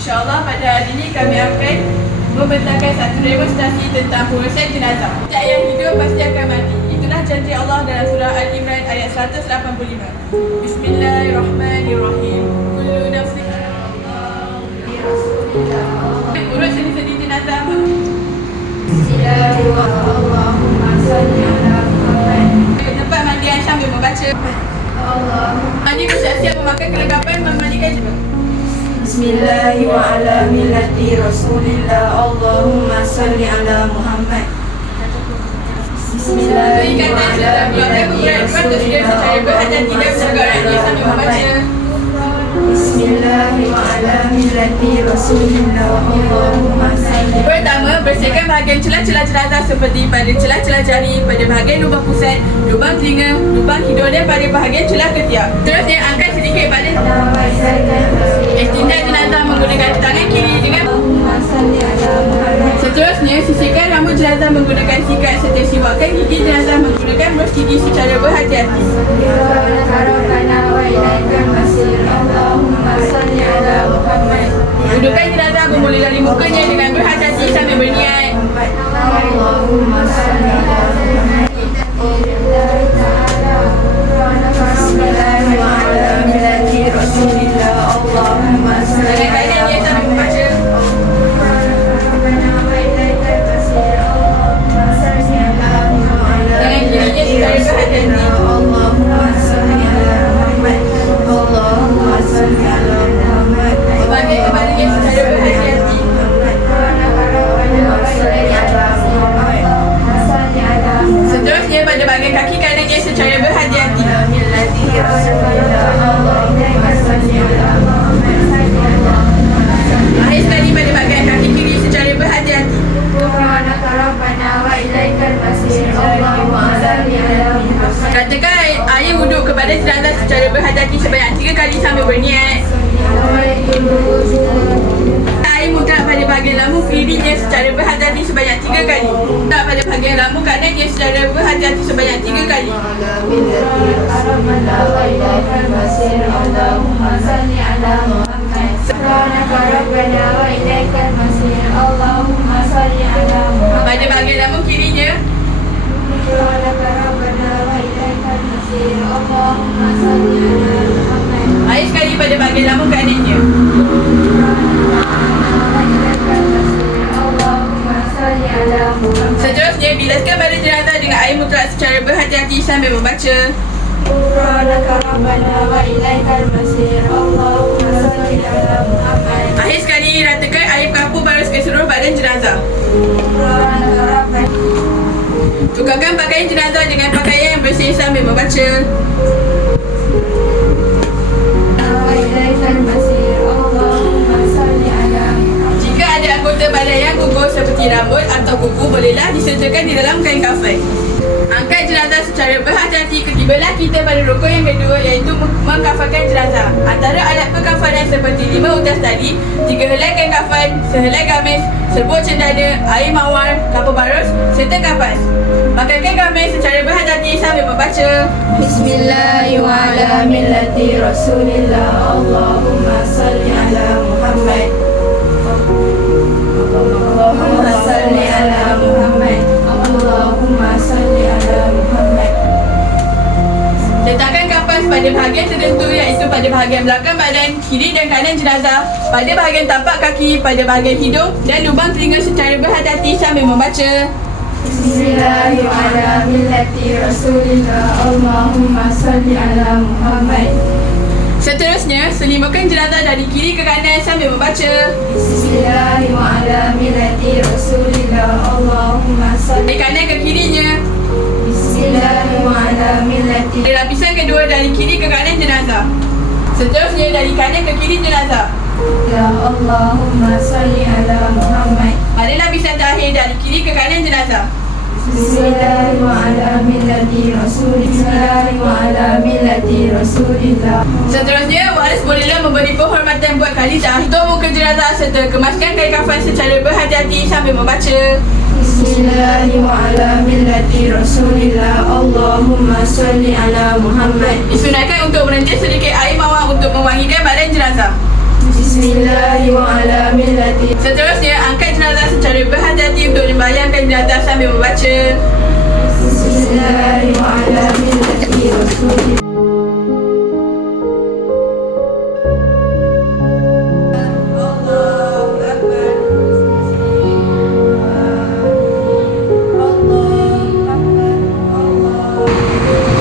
InsyaAllah pada hari ini kami akan membentangkan satu demonstrasi tentang pengurusan jenazah. Setiap yang hidup pasti akan mati. Itulah janji Allah dalam surah Al-Imran ayat 185. Bismillahirrahmanirrahim. Kullu nafsin urus seni-seni jenazah. Allahumma salli ala Muhammad. Tempat mandian sambil membaca. Mandi bersiap-siap memakai kelengkapan memandikan jenazah. Bismillahi wa ala millati Rasulillah. Allahumma salli ala Muhammad. Bismillahi wa ala millati Rasulillah. Secara berhati-hati dan bergerak sambil membaca. Bismillahi wa ala millati Rasulillah. Allahumma salli. Pertama, bersihkan bahagian celah-celah jenazah seperti pada celah-celah jari, pada bahagian lubang pusat, lubang telinga, lubang hidung dan pada bahagian celah ketiak. Seterusnya, angkat sedikit badan. Istindak jenazah menggunakan tangan kiri dengan. Seterusnya, sisihkan rambut jenazah menggunakan sikat serta siwakkan gigi jenazah menggunakan brush gigi secara berhati-hati. Dudukkan jenazah bermula dari mukanya dengan berhati-hati sambil berniat. Allahumma salli ala Muhammad. Bismillahi wa ala millati Rasulillah. Allahumma salli Dengan ala kaedah sambil membaca. Tangan kirinya secara berhati-hati. Allahumma salli ala Muhammad. Allahumma salli ala Muhammad. Bagi kepalanya secara berhati-hati. Seterusnya, pada bahagian kaki kanannya secara berhati-hati. Akhir sekali pada bahagian kaki kiri secara berhati-hati. Katakan air wuduk kepada jenazah secara berhati-hati sebanyak 3 kali sambil berniat. Air mutlak pada bahagian lambung kirinya secara berhati-hati sebanyak 3 kali. Tak pada bahagian lambung kanannya secara berhati-hati sebanyak 3 kali. Pada bahagian lambung kirinya. Air sekali pada bahagian lambung kanannya. Seterusnya, bilaskan badan jenazah dengan air mutlak secara berhati-hati sambil membaca. Akhir sekali, ratakan air kapur barus ke seluruh badan jenazah. Tukarkan pakaian jenazah dengan pakaian yang bersih sambil membaca. Jika ada anggota badan yang gugur seperti rambut atau kuku, bolehlah disertakan di dalam kain kafan. Angkat jenazah secara berhati-hati. Ketibalah kita pada rukun yang kedua, iaitu mengkafankan jenazah. Antara alat perkafanan seperti 5 utas tali, 3 helai kain kafan, sehelai gamis, serbuk cendana, air mawar, kapur barus serta kapas. Pakaikan gamis secara berhati-hati sambil membaca. Bismillahi wa ala millati Rasulillah. Allahumma salli ala Muhammad. Allahumma salli ala Muhammad. Allahumma salli ala Muhammad. Letakkan kapas pada bahagian tertentu, iaitu pada bahagian belakang badan, kiri dan kanan jenazah, pada bahagian tapak kaki, pada bahagian hidung dan lubang telinga secara berhati-hati sambil membaca. Bismillahi wa ala millati Rasulillah. Allahumma salli ala Muhammad. Seterusnya, selimukan jenazah dari kiri ke kanan sambil membaca. Bismillahi wa ala millati Rasulillah. Allahumma salli. Dari kanan ke kirinya. Bismillahi wa ala millati. Dari lapisan kedua dari kiri ke kanan jenazah. Seterusnya, dari kanan ke kiri jenazah. Ya Allahumma salli ala Muhammad. Pada lapisan terakhir dari kiri ke kanan jenazah. Bismillahi wa ala millati Rasulillah. Bismillahi wa ala millati Rasulillah. Seterusnya, waris bolehlah memberi penghormatan buat kali terakhir untuk muka jenazah serta kemaskan kain kafan secara berhati-hati sambil membaca. Bismillahi wa ala millati Rasulillah. Allahumma salli ala Muhammad. Disunatkan untuk merentis sedikit air mawar untuk mewangikan badan jenazah. Bismillahi wa ala Seterusnya, angkat jenazah secara berhati-hati untuk membayangkan jenazah sambil membaca Bismillahirrahmanirrahim wa ala millati rasulillah. Allahu Akbar.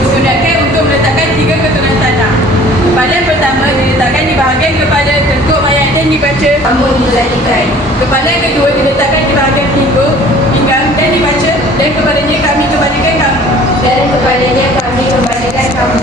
Disunatkan untuk meletakkan 3 keturunan tanah. Kepala pertama diletakkan di bahagian kepala tengkuk mayat dan dibaca Kamu dijadikan. Kepala kedua diletakkan di bahagian pinggang dan dibaca dan kepadanya kami kembalikan kamu. Dan kepadanya kami kembalikan kamu.